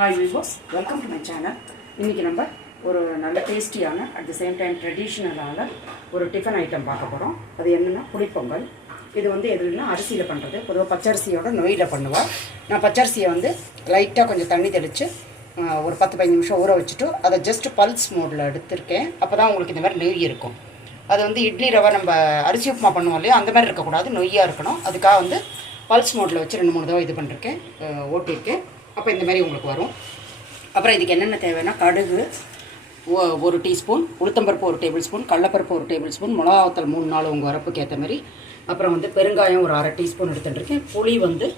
Hi viewers, welcome to my channel. இன்னைக்கு நம்ம ஒரு நல்ல டேஸ்டியான at the same time ட்ரெடிஷ்னலான ஒரு டிஃபன் ஐட்டம் பார்க்க போகிறோம். அது என்னென்னா புளிப்பொங்கல். இது வந்து எதுனா அரிசியில் பண்ணுறது. பொதுவாக பச்சரிசியோட நொய்யில் பண்ணுவேன். நான் பச்சரிசியை வந்து லைட்டாக கொஞ்சம் தண்ணி தெளித்து ஒரு 10-15 நிமிஷம் ஊற வச்சுட்டு அதை ஜஸ்ட் பல்ஸ் மோடில் எடுத்திருக்கேன். அப்போ தான் உங்களுக்கு இந்த மாதிரி நெய் இருக்கும். அது வந்து இட்லி ரவை நம்ம அரிசி உப்புமா பண்ணுவோம் இல்லையா, அந்த மாதிரி இருக்கக்கூடாது, நொய்யாக இருக்கணும். அதுக்காக வந்து பல்ஸ் மோடில் வச்சு 2-3 தடவை இது பண்ணிருக்கேன், ஓட்டியிருக்கேன். அப்போ இந்த மாதிரி உங்களுக்கு வரும். அப்புறம் இதுக்கு என்னென்ன தேவைன்னா கடுகு 1 டீஸ்பூன், உளுத்தம்பருப்பு 1 டேபிள் ஸ்பூன், கடலைப்பருப்பு 1 டேபிள் ஸ்பூன், மிளகாவத்தல் 3-4 உங்கள் வரப்புக்கு ஏற்ற மாதிரி. அப்புறம் வந்து பெருங்காயம் ஒரு 1/2 டீஸ்பூன் எடுத்துட்டுருக்கேன். புளி வந்து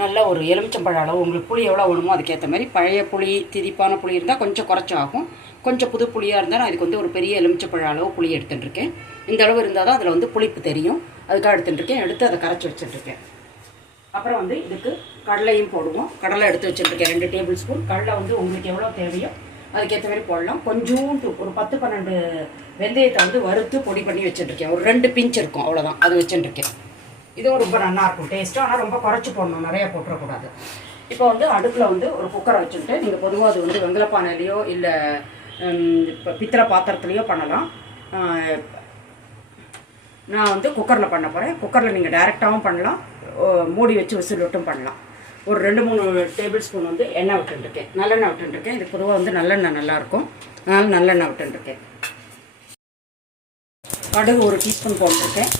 நல்ல ஒரு எலுமிச்சம்பழ அளவு, உங்களுக்கு புளி எவ்வளோ வேணுமோ அதுக்கேற்ற மாதிரி. பழைய புளி திதிப்பான புளி இருந்தால் கொஞ்சம் குறைச்சாகும். கொஞ்சம் புது புளியாக இருந்தால் நான் இதுக்கு வந்து ஒரு பெரிய எலுமிச்சம்பழ அளவு புளி எடுத்துட்டுருக்கேன். இந்த அளவு இருந்தால் தான் அதில் வந்து புளிப்பு தெரியும். அதுக்காக எடுத்துட்டுருக்கேன். எடுத்து அதை கரைச்சி வச்சுட்டுருக்கேன். அப்புறம் வந்து இதுக்கு கடலையும் போடுவோம். கடலை எடுத்து வச்சுட்டுருக்கேன் 2 டேபிள் ஸ்பூன். கடலை வந்து உங்களுக்கு எவ்வளோ தேவையோ அதுக்கேற்ற மாதிரி போடலாம். கொஞ்சோண்டு ஒரு 10-12 வெந்தயத்தை வந்து வறுத்து பொடி பண்ணி வச்சுட்டுருக்கேன். ஒரு 2 பிஞ்ச் இருக்கும், அவ்வளோதான். அது வச்சுட்டுருக்கேன். இதுவும் ரொம்ப நல்லாயிருக்கும் டேஸ்ட்டு. ஆனால் ரொம்ப குறைச்சி போடணும், நிறையா போட்டுறக்கூடாது. இப்போ வந்து அடுப்பில் வந்து ஒரு குக்கரை வச்சுட்டு, நீங்கள் பொதுவாக அது வந்து வெங்கலப்பானையிலையோ இல்லை இப்போ பித்தளை பாத்திரத்துலேயோ பண்ணலாம். நான் வந்து குக்கரில் பண்ண போகிறேன். குக்கரில் நீங்கள் டைரெக்டாகவும் பண்ணலாம், மூடி வச்சு விசில் விட்டும் பண்ணலாம். ஒரு 2-3 டேபிள் ஸ்பூன் வந்து எண்ணெய் விட்டுருக்கேன், நல்லெண்ணெய் விட்டுருக்கேன். இது பொதுவாக வந்து நல்லெண்ணெய் நல்லாயிருக்கும், அதனால் நல்லெண்ணெய் விட்டுருக்கேன். கடுகு 1 டீஸ்பூன் போட்டிருக்கேன்.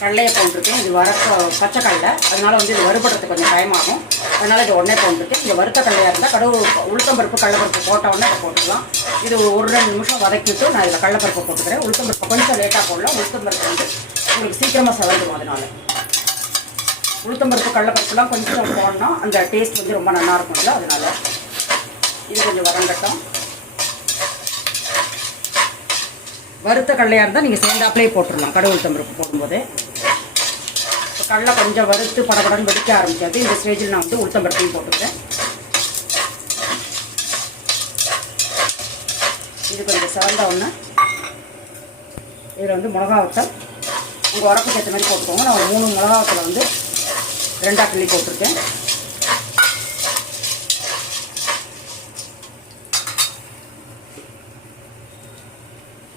கடலையை போட்டிருக்கேன். இது பச்சை கடலை, அதனால் வந்து இது வறுபடுறதுக்கு கொஞ்சம் டைம் ஆகும். அதனால் இது உடனே போட்டிருக்கேன். இது வறுத்த கடலையாக இருந்தால் உளுத்தம்பருப்பு கடலைப்பருப்பு போட்ட உடனே அதை போட்டுக்கலாம். இது ஒரு 2 நிமிஷம் வதக்கிட்டு நான் இதில் கடலைப்பருப்பு போட்டுக்கிறேன். உளுத்தம்பருப்பு கொஞ்சம் லேட்டாக போடலாம். உளுத்தம்பருப்பு வந்து உங்களுக்கு சீக்கிரமாக செவந்துடும். அதனால் உளுத்தம்பருப்பு கடலைப்பருப்புலாம் கொஞ்சம் போடணும், அந்த டேஸ்ட் வந்து ரொம்ப நல்லாயிருக்கும் இல்லை. அதனால் இது கொஞ்சம் வதங்கட்டும். வறுத்த கடலையாக இருந்தால் நீங்கள் சேர்ந்தாப்பிலே போட்டுடலாம் கடுகு உளுத்தம்பருப்பு போடும்போது. இப்போ கடலை கொஞ்சம் வறுத்து படப்படன்னு வெடிக்க ஆரம்பிக்காது. இந்த ஸ்டேஜில் நான் வந்து உளுத்தம்பருப்பையும் போட்டுக்கிறேன். இது கொஞ்சம் சிவந்த ஒன்று. இதில் வந்து மிளகாவத்தல் உங்கள் உரப்புக்கு ஏற்ற மாதிரி போட்டுக்கோங்க. நான் ஒரு 3 மிளகாவத்தில் வந்து 2 கிள்ளி போட்டிருக்கேன்.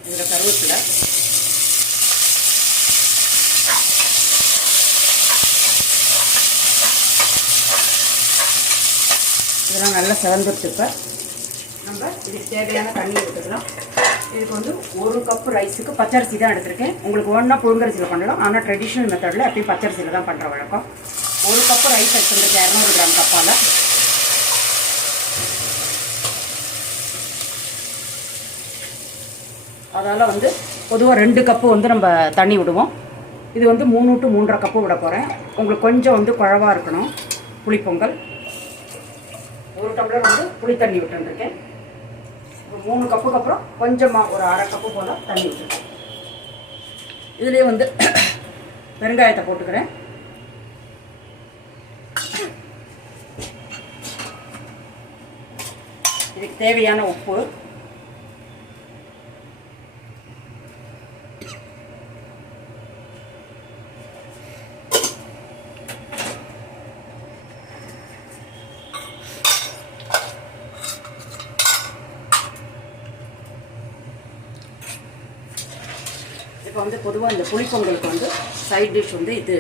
இதில் கருவேப்பிலை, இதெல்லாம் நல்லா சிவந்துட்டு. இப்போ நம்ம இதுக்கு தேவையான தண்ணி எடுத்துக்கலாம். இதுக்கு வந்து 1 கப்பு ரைஸுக்கு பச்சரிசி தான் எடுத்திருக்கேன். உங்களுக்கு ஒன்றா புழுங்கரிசியில் பண்ணலாம், ஆனால் ட்ரெடிஷ்னல் மெத்தடில் எப்பயும் பச்சரிசியில் தான் பண்ணுற வழக்கம். 1 கப்பு ரைஸ் எடுத்துருக்கேன் 200 கிராம் கப்பால். அதனால் வந்து பொதுவாக 2 கப்பு வந்து நம்ம தண்ணி விடுவோம். இது வந்து 3 to 3.5 கப்பு விட போகிறேன். உங்களுக்கு கொஞ்சம் வந்து குழவாக இருக்கணும் புளிப்பொங்கல். 1 டம்ளர் வந்து புளி தண்ணி விட்டுருக்கேன். 3 கப்புக்கு அப்புறம் கொஞ்சமாக ஒரு 1/2 கப்பு போல் தண்ணி விட்டுருக்கேன். இதுலேயே வந்து பெருங்காயத்தை போட்டுக்கிறேன். இதுக்கு தேவையான உப்பு, இப்போ வந்து பொதுவாக இந்த புளிப்பொங்கலுக்கு வந்து சைட் டிஷ் வந்து இது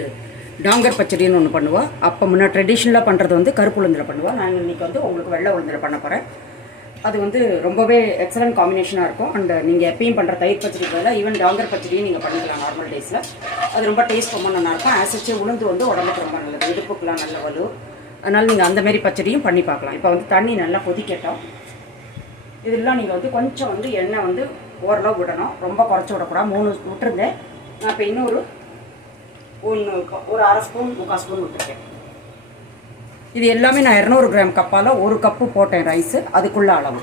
டாங்கர் பச்சடின்னு ஒன்று பண்ணுவோம். அப்போ முன்னே ட்ரெடிஷ்னலாக பண்ணுறது வந்து கருப்பு உளுந்தில் பண்ணுவோம். நான் இன்றைக்கி வந்து உங்களுக்கு வெள்ளை உளுந்தில் பண்ண போகிறேன். அது வந்து ரொம்பவே எக்ஸலண்ட் காம்பினேஷனாக இருக்கும். அண்ட் நீங்கள் எப்பயும் பண்ணுற தயிர் பச்சடி பதில் ஈவன் டாங்கர் பச்சடியும் நீங்கள் பண்ணிக்கலாம் நார்மல் டேஸில். அது ரொம்ப டேஸ்ட் ரொம்ப நல்லாயிருக்கும். ஆசிச்சு உளுந்து வந்து உடம்புக்கு ரொம்ப நல்லது, இடுப்புக்கெலாம் நல்ல வலு. அதனால் நீங்கள் அந்தமாரி பச்சடியும் பண்ணி பார்க்கலாம். இப்போ வந்து தண்ணி நல்லா கொதிக்கட்டும். இதெல்லாம் நீங்கள் வந்து கொஞ்சம் வந்து எண்ணெய் வந்து ஓரளவு விடணும், ரொம்ப குறைச்சி விடக்கூடாது. 3 விட்டுருந்தேன். நான் இப்போ இன்னொரு ஒரு 1/2 ஸ்பூன் 3/4 ஸ்பூன் விட்டுருக்கேன். இது எல்லாமே நான் 200 கிராம் கப்பால் 1 கப்பு போட்டேன் ரைஸு, அதுக்குள்ள அளவு.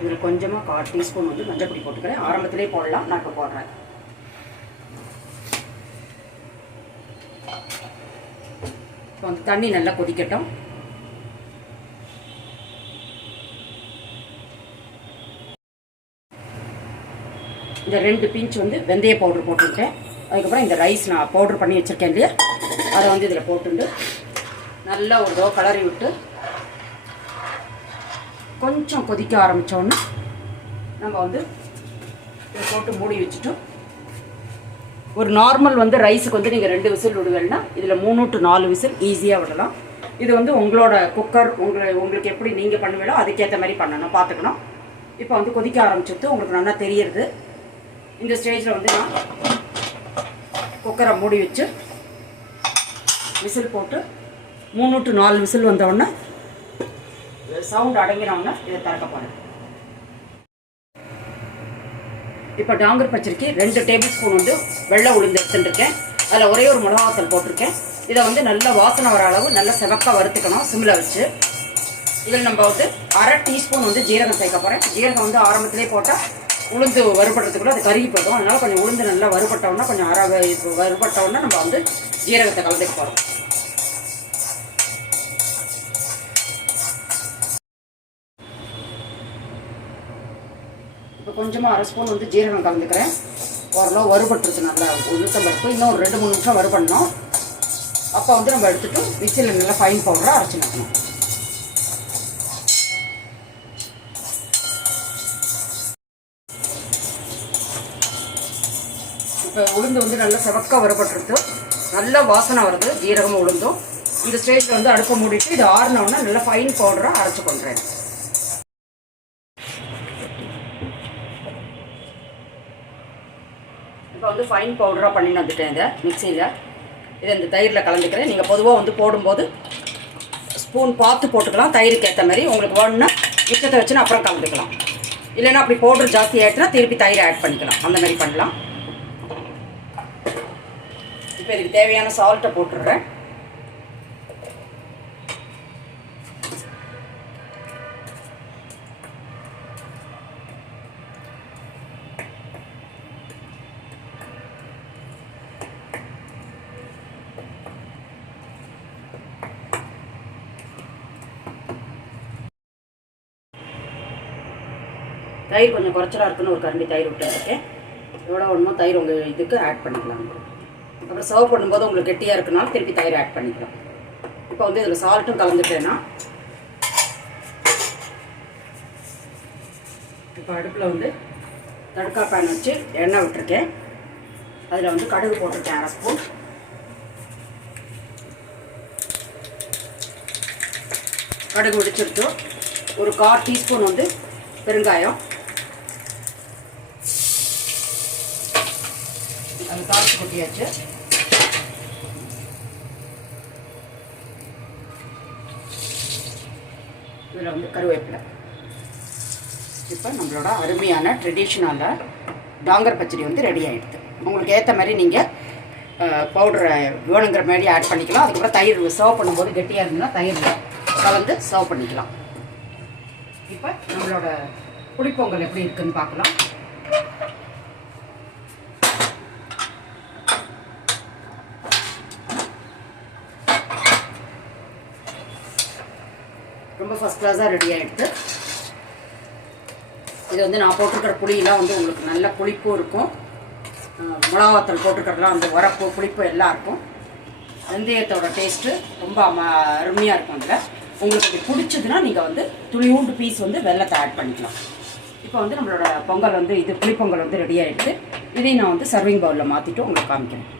இதில் கொஞ்சமாக 1/4 டீஸ்பூன் வந்து மஞ்சள் பொடி போட்டுக்கிறேன். ஆரம்பத்திலே போடலாம், நான் இப்போ போடுறேன். இப்போ வந்து தண்ணி நல்லா கொதிக்கட்டும். இந்த 2 பிஞ்ச் வந்து வெந்தய பவுடர் போட்டுட்டேன். அதுக்கப்புறம் இந்த ரைஸ் நான் பவுட்ரு பண்ணி வச்சுருக்கேன் இல்லையா, அதை வந்து இதில் போட்டுண்டு நல்லா ஒரு தடவை கலரி விட்டு கொஞ்சம் கொதிக்க ஆரம்பித்தோன்னா நம்ம வந்து இதை போட்டு மூடி வச்சுட்டு ஒரு நார்மல் வந்து ரைஸுக்கு வந்து நீங்கள் 2 விசில் விடுவீங்கன்னா இதில் 3 to 4 விசில் ஈஸியாக விடலாம். இது வந்து உங்களோட குக்கர் உங்களுக்கு எப்படி நீங்கள் பண்ணுவீங்களோ அதுக்கேற்ற மாதிரி பண்ணணும், பார்த்துக்கணும். இப்போ வந்து கொதிக்க ஆரம்பிச்சுட்டு உங்களுக்கு நல்லா தெரியுது. இந்த ஸ்டேஜில் வந்து நான் குக்கரை மூடி வச்சு விசில் போட்டு 3 to 4 விசில் வந்தோடனே சவுண்ட் அடங்கினோடனே இதை திறக்க போகிறேன். இப்போ டாங்கர் பச்சரிக்கு 2 டேபிள் ஸ்பூன் வந்து வெள்ளை உளுந்து எடுத்துட்டுருக்கேன். அதில் ஒரே ஒரு மிளகாத்தூள் போட்டிருக்கேன். இதை வந்து நல்லா வாசனை வர அளவு நல்லா செவக்காக வறுத்துக்கணும் சிம்மில் வச்சு. இதில் நம்ம வந்து 1/2 டீஸ்பூன் வந்து ஜீரகம் சேர்க்க போகிறேன். ஜீரகம் வந்து ஆரம்பத்திலே போட்டால் உளுந்து வறுபடுறதுக்குள்ள அது கருகி போதும். அதனால் கொஞ்சம் உளுந்து நல்லா வறுபட்டோன்னா கொஞ்சம் வறுபட்டோன்னா நம்ம வந்து ஜீரகத்தை கலந்துக்க போகிறோம். இப்போ கொஞ்சமாக 1/2 ஸ்பூன் வந்து ஜீரகம் கலந்துக்கிறேன். ஓரளவு வறுபட்டுருக்கு நல்லா உளுத்தம்பருப்பு. இன்னும் ஒரு 2-3 நிமிஷம் வறுபடணும். அப்போ வந்து நம்ம எடுத்துகிட்டு மிக்சியில் நல்லா ஃபைன் பவுடராக அரைச்சி நிற்கணும். இப்போ உளுந்து வந்து நல்லா செவக்காக வறுபட்டுருக்கு, நல்லா வாசனை வருது ஜீரகமும் உளுந்தும். இந்த ஸ்டேஜில் வந்து அடுப்பை மூடிட்டு இது ஆறினோன்னா நல்லா ஃபைன் பவுடராக அரைச்சி கொண்டுறேன். இப்போ வந்து ஃபைன் பவுடராக பண்ணின்னு வந்துட்டேன் இதை மிக்சியில். இதை இந்த தயிரில் கலந்துக்கிறேன். நீங்கள் பொதுவாக வந்து போடும்போது ஸ்பூன் பார்த்து போட்டுக்கலாம், தயிருக்கு ஏற்ற மாதிரி. உங்களுக்கு வேணுன்னா மிச்சத்தை வச்சுன்னு அப்புறம் கலந்துக்கலாம். இல்லைன்னா அப்படி பவுடர் ஜாஸ்தி ஆகிட்டுனா திருப்பி தயிரை ஆட் பண்ணிக்கலாம், அந்த மாதிரி பண்ணலாம். இப்போ இதுக்கு தேவையான சால்ட்டை போட்டுடுறேன். தயிர் கொஞ்சம் குறைச்சலாக இருக்குன்னு ஒரு கரண்டி தயிர் விட்டுருக்கேன். எவ்வளோ ஒன்றுமோ தயிர் உங்கள் இதுக்கு ஆட் பண்ணிக்கலாம். அப்புறம் சர்வ் பண்ணும்போது உங்களுக்கு கெட்டியாக இருக்குனாலும் திருப்பி தயிர் ஆட் பண்ணிக்கலாம். இப்போ வந்து இதில் சால்ட்டும் கலந்துட்டேன்னா இப்போ அடுப்பில் வந்து தடுக்கா பேன் வச்சு எண்ணெய் விட்டுருக்கேன். அதில் வந்து கடுகு போட்டிருக்கேன் 1/2 ஸ்பூன். கடுகு வெடிச்சிருச்சு. ஒரு 1/4 டீஸ்பூன் வந்து பெருங்காயம், அது காய்ச்சி கொட்டியாச்சு. இதில் வந்து கருவேப்பிலை. இப்போ நம்மளோட அருமையான ட்ரெடிஷ்னலாக டாங்கர் பச்சடி வந்து ரெடி ஆகிடுது. உங்களுக்கு ஏற்ற மாதிரி நீங்கள் பவுடரை வேணுங்கிற மாதிரி ஆட் பண்ணிக்கலாம். அதுக்கப்புறம் தயிர் சர்வ் பண்ணும்போது கெட்டியாக இருந்ததுன்னா தயிரில் கலந்து சர்வ் பண்ணிக்கலாம். இப்போ நம்மளோட புளிப்பொங்கல் எப்படி இருக்குன்னு பார்க்கலாம். ரொம்ப ஃபஸ்ட் கிளாஸாக ரெடி ஆகிடுது. இது வந்து நான் போட்டிருக்கிற புளியெலாம் வந்து உங்களுக்கு நல்ல புளிப்பும் இருக்கும். மிளகாத்தூள் போட்டிருக்கிறதுலாம் அந்த உரப்பு புளிப்பு எல்லாம் இருக்கும். வெந்தயத்தோட டேஸ்ட்டு ரொம்ப அருமையாக இருக்கும். அதில் உங்களுக்கு அது பிடிச்சதுன்னா நீங்கள் வந்து துளியூண்டு பீஸ் வந்து வெல்லத்தை ஆட் பண்ணிக்கலாம். இப்போ வந்து நம்மளோட பொங்கல் வந்து இது புளிப்பொங்கல் வந்து ரெடி ஆகிடுது. இதையும் நான் வந்து சர்விங் பவுலில் மாற்றிட்டு உங்களுக்கு காமிக்கிறேன்.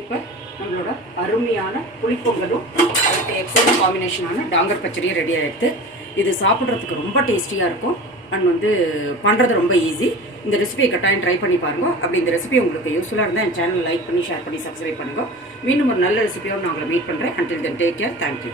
இப்போ நம்மளோட அருமையான புளிப்பொங்கலும் அதுக்கு எக்ஸலண்ட் காம்பினேஷனான டாங்கர் பச்சடியும் ரெடி ஆகிடுது. இது சாப்பிட்றதுக்கு ரொம்ப டேஸ்டியாக இருக்கும் அண்ட் வந்து பண்ணுறது ரொம்ப ஈஸி. இந்த ரெசிபியை கட்டாயம் ட்ரை பண்ணி பாருங்கள். அப்படி இந்த ரெசிபி உங்களுக்கு யூஸ்ஃபுல்லாக இருந்தால் என் சேனல் லைக் பண்ணி ஷேர் பண்ணி சப்ஸ்கிரைப் பண்ணுங்கள். மீண்டும் ஒரு நல்ல ரெசிபியோடு நான் உங்களை மீட் பண்ணுறேன். Until then take care. Thank you.